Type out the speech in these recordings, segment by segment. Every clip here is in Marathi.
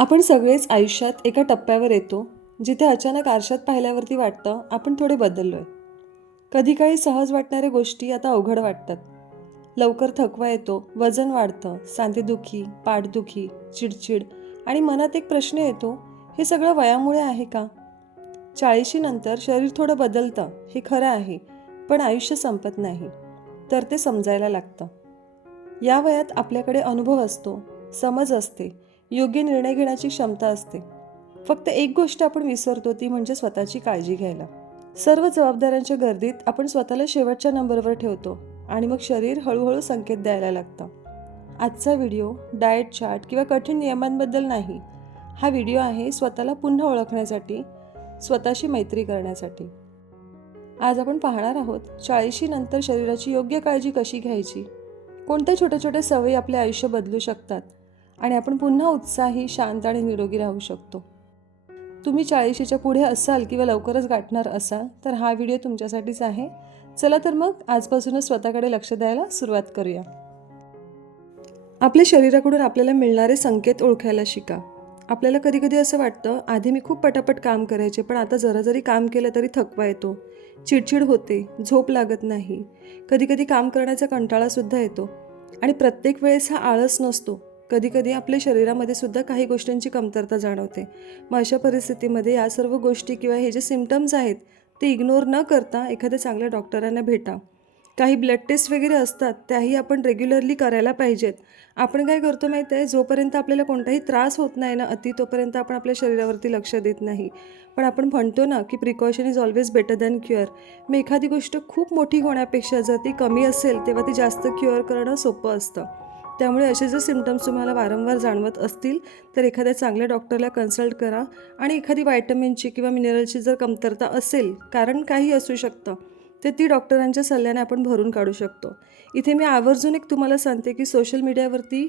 आपण सगळेच आयुष्यात एका टप्प्यावर येतो जिथे अचानक आरशात पाहिल्यावरती वाटतं आपण थोडे बदललो आहे कधी काही सहज वाटणाऱ्या गोष्टी आता अवघड वाटतात. लवकर थकवा येतो वजन वाढतं सांधेदुखी पाठदुखी चिडचिड आणि मनात एक प्रश्न येतो हे सगळं वयामुळे आहे का? चाळीशीनंतर शरीर थोडं बदलतं हे खरं आहे पण आयुष्य संपत नाही तर ते समजायला लागतं. या वयात आपल्याकडे अनुभव असतो समज असते योग्य निर्णय घेण्याची क्षमता असते. फक्त एक गोष्ट आपण विसरतो ती म्हणजे स्वतःची काळजी घ्यायला. सर्व जबाबदाऱ्यांच्या गर्दीत आपण स्वतःला शेवटच्या नंबरवर ठेवतो आणि मग शरीर हळूहळू संकेत द्यायला लागतं. आजचा व्हिडिओ डाएट चार्ट किंवा कठीण नियमांबद्दल नाही. हा व्हिडिओ आहे स्वतःला पुन्हा ओळखण्यासाठी स्वतःशी मैत्री करण्यासाठी. आज आपण पाहणार आहोत चाळीशी नंतर शरीराची योग्य काळजी कशी घ्यायची? कोणत्या छोट्या छोट्या सवयी आपले आयुष्य बदलू शकतात? आणि आपण पुन्हा उत्साही शांत आणि निरोगी राहू शकतो. तुम्ही चाळीशीच्या पुढे असाल किंवा लवकरच गाठणार असाल तर हा व्हिडिओ तुमच्यासाठीच आहे. चला तर मग आजपासूनच स्वतःकडे लक्ष द्यायला सुरुवात करूया. आपल्या शरीराकडून आपल्याला मिळणारे संकेत ओळखायला शिका. आपल्याला कधीकधी असं वाटतं आधी मी खूप पटापट काम करायचे पण आता जरा जरी काम केलं तरी थकवा येतो. चिडचिड होते झोप लागत नाही. कधीकधी काम करण्याचा कंटाळासुद्धा येतो. आणि प्रत्येक वेळेस हा आळस नसतो. कधीकधी आपल्या शरीरामध्ये सुद्धा काही गोष्टींची कमतरता जाणवते. मग अशा परिस्थितीमध्ये या सर्व गोष्टी किंवा हे जे सिमटम्स आहेत ते इग्नोर न करता एखाद्या चांगल्या डॉक्टरांना भेटा. काही ब्लड टेस्ट वगैरे असतात त्याही आपण रेग्युलरली करायला पाहिजेत. आपण काय करतो माहीत आहे? जोपर्यंत आपल्याला कोणताही त्रास होत नाही ना अति तोपर्यंत आपण आपल्या शरीरावरती लक्ष देत नाही. पण आपण म्हणतो ना की precaution is always better than cure मग एखादी गोष्ट खूप मोठी होण्यापेक्षा जर ती कमी असेल तेव्हा ती जास्त क्युअर करणं सोपं असतं. त्यामुळे असे जर सिमटम्स तुम्हाला वारंवार जाणवत असतील तर एखाद्या चांगल्या डॉक्टरला कन्सल्ट करा आणि एखादी व्हायटमिनची किंवा मिनरलची जर कमतरता असेल कारण काही असू शकतं तर ती डॉक्टरांच्या सल्ल्याने आपण भरून काढू शकतो. इथे मी आवर्जून एक तुम्हाला सांगते की सोशल मीडियावरती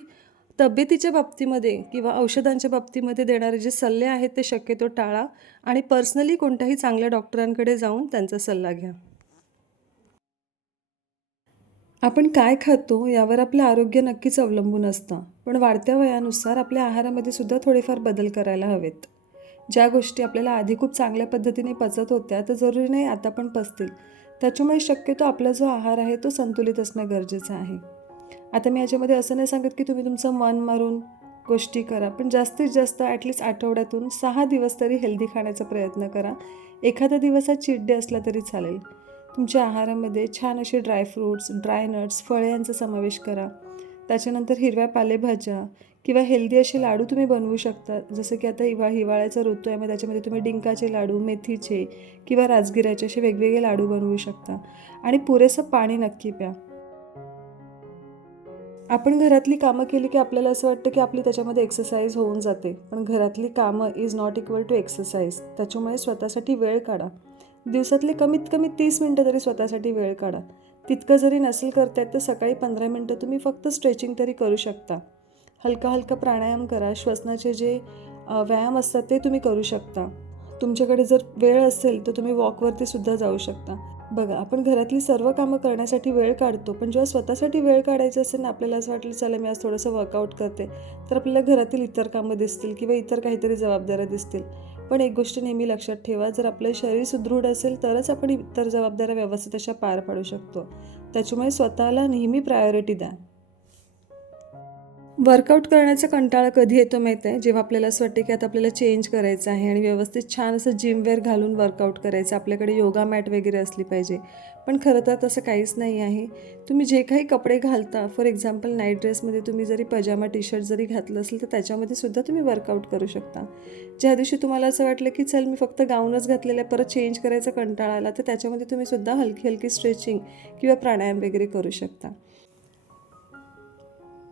तब्येतीच्या बाबतीमध्ये किंवा औषधांच्या बाबतीमध्ये देणारे जे सल्ले आहेत ते शक्यतो टाळा आणि पर्सनली कोणत्याही चांगल्या डॉक्टरांकडे जाऊन त्यांचा सल्ला घ्या. आपण काय खातो यावर आपलं आरोग्य नक्कीच अवलंबून असतं. पण वाढत्या वयानुसार आपल्या आहारामध्ये सुद्धा थोडेफार बदल करायला हवेत. ज्या गोष्टी आपल्याला आधी खूप चांगल्या पद्धतीने पचत होत्या तर जरुरी नाही आता पण पचतील. त्याच्यामुळे शक्यतो आपला जो आहार आहे तो संतुलित असणं गरजेचं आहे. आता मी याच्यामध्ये असं नाही सांगत की तुम्ही तुमचं मन मारून गोष्टी करा पण जास्तीत जास्त ॲटलिस्ट आठवड्यातून सहा दिवस तरी हेल्दी खाण्याचा प्रयत्न करा. एखादा दिवस हा चीट डे असला तरी चालेल. तुमच्या आहारामध्ये छान असे ड्रायफ्रूट्स ड्राय नट्स फळे यांचा समावेश करा. त्याच्यानंतर हिरव्या पालेभाज्या किंवा हेल्दी असे लाडू तुम्ही बनवू शकता. जसं की आता हिवा हिवाळ्याचा ऋतू आहे मग त्याच्यामध्ये तुम्ही डिंकाचे लाडू मेथीचे किंवा राजगिऱ्याचे असे वेगवेगळे लाडू बनवू शकता. आणि पुरेसं पाणी नक्की प्या. आपण घरातली कामं केली की आपल्याला असं वाटतं की आपली त्याच्यामध्ये एक्सरसाइज होऊन जाते. पण घरातली कामं is not equal to exercise त्याच्यामुळे स्वतःसाठी वेळ काढा. दिवसातले कमीत कमी तीस मिनटं तरी स्वतःसाठी वेळ काढा. तितकं जरी नसेल करतायत तर सकाळी पंधरा मिनटं तुम्ही फक्त स्ट्रेचिंग तरी करू शकता. हलका हलका प्राणायाम करा. श्वसनाचे जे व्यायाम असतात ते तुम्ही करू शकता. तुमच्याकडे जर वेळ असेल तर तुम्ही वॉकवरती सुद्धा जाऊ शकता. बघा आपण घरातली सर्व कामं करण्यासाठी वेळ काढतो पण जेव्हा स्वतःसाठी वेळ काढायचं असेल ना आपल्याला असं वाटलं चला मी आज थोडंसं वर्कआउट करते. तर आपल्याला घरातील इतर कामं दिसतील किंवा इतर काहीतरी जबाबदाऱ्या दिसतील. पण एक गोष्ट नेहमी लक्षात ठेवा जर आपलं शरीर सुदृढ असेल तरच आपण इतर जबाबदाऱ्या व्यवस्थित अशा पार पाडू शकतो. त्याच्यामुळे स्वतःला नेहमी प्रायोरिटी द्या. वर्कआउट करण्याचा कंटाळा कधी येतो माहीत आहे? जेव्हा आपल्याला असं वाटतं की आता आपल्याला चेंज करायचं आहे आणि व्यवस्थित छान असं जिमवेअर घालून वर्कआउट करायचं आपल्याकडे योगा मॅट वगैरे असली पाहिजे. पण खरं तर तसं काहीच नाही आहे. तुम्ही जे काही कपडे घालता फॉर एक्झाम्पल नाईट ड्रेसमध्ये तुम्ही जरी पजामा टी शर्ट जरी घातलं असेल तर त्याच्यामध्ये सुद्धा तुम्ही वर्कआउट करू शकता. ज्या दिवशी तुम्हाला असं वाटलं की चल मी फक्त गाऊनच घातलेलं आहे परत चेंज करायचा कंटाळा आला तर त्याच्यामध्ये तुम्ही सुद्धा हलकी हलकी स्ट्रेचिंग किंवा प्राणायाम वगैरे करू शकता.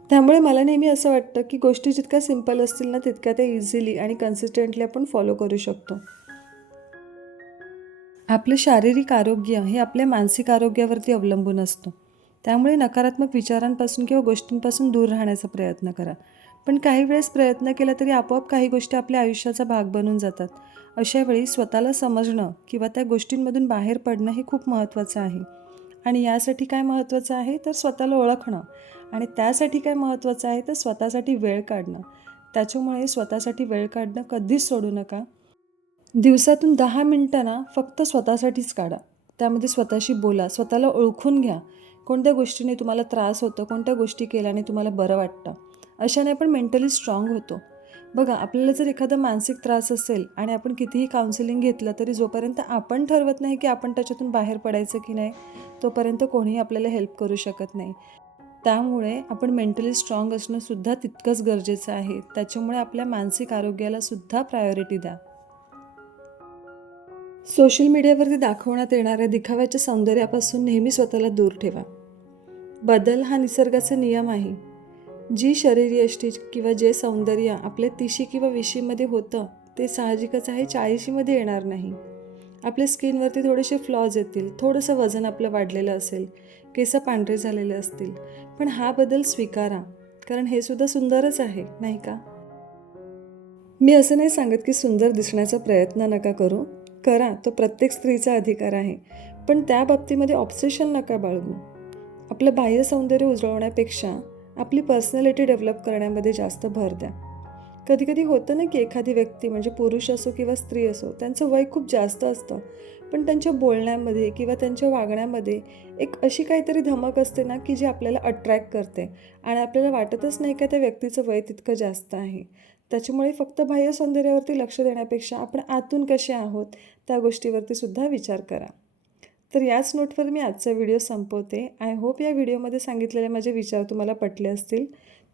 त्यामुळे मला नेहमी असं वाटतं की गोष्टी जितक्या सिंपल असतील ना तितक्या त्या इझिली आणि कन्सिस्टंटली आपण फॉलो करू शकतो. आपलं शारीरिक आरोग्य हे आपल्या मानसिक आरोग्यावरती अवलंबून असतं. त्यामुळे नकारात्मक विचारांपासून किंवा गोष्टींपासून दूर राहण्याचा प्रयत्न करा. पण काही वेळेस प्रयत्न केला तरी आपोआप काही गोष्टी आपल्या आयुष्याचा भाग बनून जातात. अशा वेळी स्वतःला समजणं किंवा त्या गोष्टींमधून बाहेर पडणं हे खूप महत्त्वाचं आहे. आणि यासाठी काय महत्त्वाचं आहे? तर स्वतःला ओळखणं. आणि त्यासाठी काय महत्त्वाचं आहे? तर स्वतःसाठी वेळ काढणं. त्याच्यामुळे स्वतःसाठी वेळ काढणं कधीच सोडू नका. दिवसातून दहा मिनटं ना फक्त स्वतःसाठीच काढा. त्यामध्ये स्वतःशी बोला. स्वतःला ओळखून घ्या. कोणत्या गोष्टीने तुम्हाला त्रास होतो कोणत्या गोष्टी केल्याने तुम्हाला बरं वाटतं? अशाने आपण मेंटली स्ट्रॉंग होतो. बघा आपल्याला जर एखादा मानसिक त्रास असेल आणि आपण कितीही काउन्सिलिंग घेतलं तरी जोपर्यंत आपण ठरवत नाही की आपण त्याच्यातून बाहेर पडायचं की नाही तोपर्यंत कोणीही आपल्याला हेल्प करू शकत नाही. त्यामुळे आपण मेंटली स्ट्रॉंग असणंसुद्धा तितकंच गरजेचं आहे. त्याच्यामुळे आपल्या मानसिक आरोग्यालासुद्धा प्रायोरिटी द्या. सोशल मीडियावरती दाखवण्यात येणाऱ्या दिखाव्याच्या सौंदर्यापासून नेहमी स्वतःला दूर ठेवा. बदल हा निसर्गाचा नियम आहे. जी शरीरयष्टी किंवा जे सौंदर्य आपल्या तिशी किंवा विशीमध्ये होतं ते साहजिकच आहे चाळीशीमध्ये येणार नाही. आपल्या स्किनवरती थोडेसे फ्लॉज येतील थोडंसं वजन आपलं वाढलेलं असेल केस पांढरे झालेले असतील. पण हा बदल स्वीकारा कारण हे सुद्धा सुंदरच आहे नाही का? मी असं नाही सांगत की सुंदर दिसण्याचा प्रयत्न नका करू. करा तो प्रत्येक स्त्रीचा अधिकार आहे. पण त्या बाबतीमध्ये ऑब्सेशन नका बाळगू. आपलं बाह्य सौंदर्य उजळवण्यापेक्षा आपली पर्सनॅलिटी डेव्हलप करण्यामध्ये जास्त भर द्या. कधीकधी होतं ना की एखादी व्यक्ती म्हणजे पुरुष असो किंवा स्त्री असो त्यांचं वय खूप जास्त असतं. पण त्यांच्या बोलण्यामध्ये किंवा त्यांच्या वागण्यामध्ये एक अशी काहीतरी धमक असते ना की जी आपल्याला अट्रॅक्ट करते. आणि आपल्याला वाटतच नाही का त्या व्यक्तीचं वय तितकं जास्त आहे. त्याच्यामुळे फक्त बाह्य सौंदर्यावरती लक्ष देण्यापेक्षा आपण आतून कसे आहोत त्या गोष्टीवरती सुद्धा विचार करा. तर याच नोटवर मी आजचा व्हिडिओ संपवते. आय होप या व्हिडिओमध्ये सांगितलेले माझे विचार तुम्हाला पटले असतील.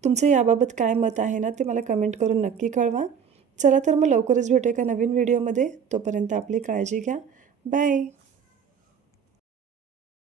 तुमचं याबाबत काय मत आहे ना ते मला कमेंट करून नक्की कळवा. चला तर मग लवकरच भेटू एका नवीन व्हिडिओमध्ये. तोपर्यंत आपली काळजी घ्या. बाय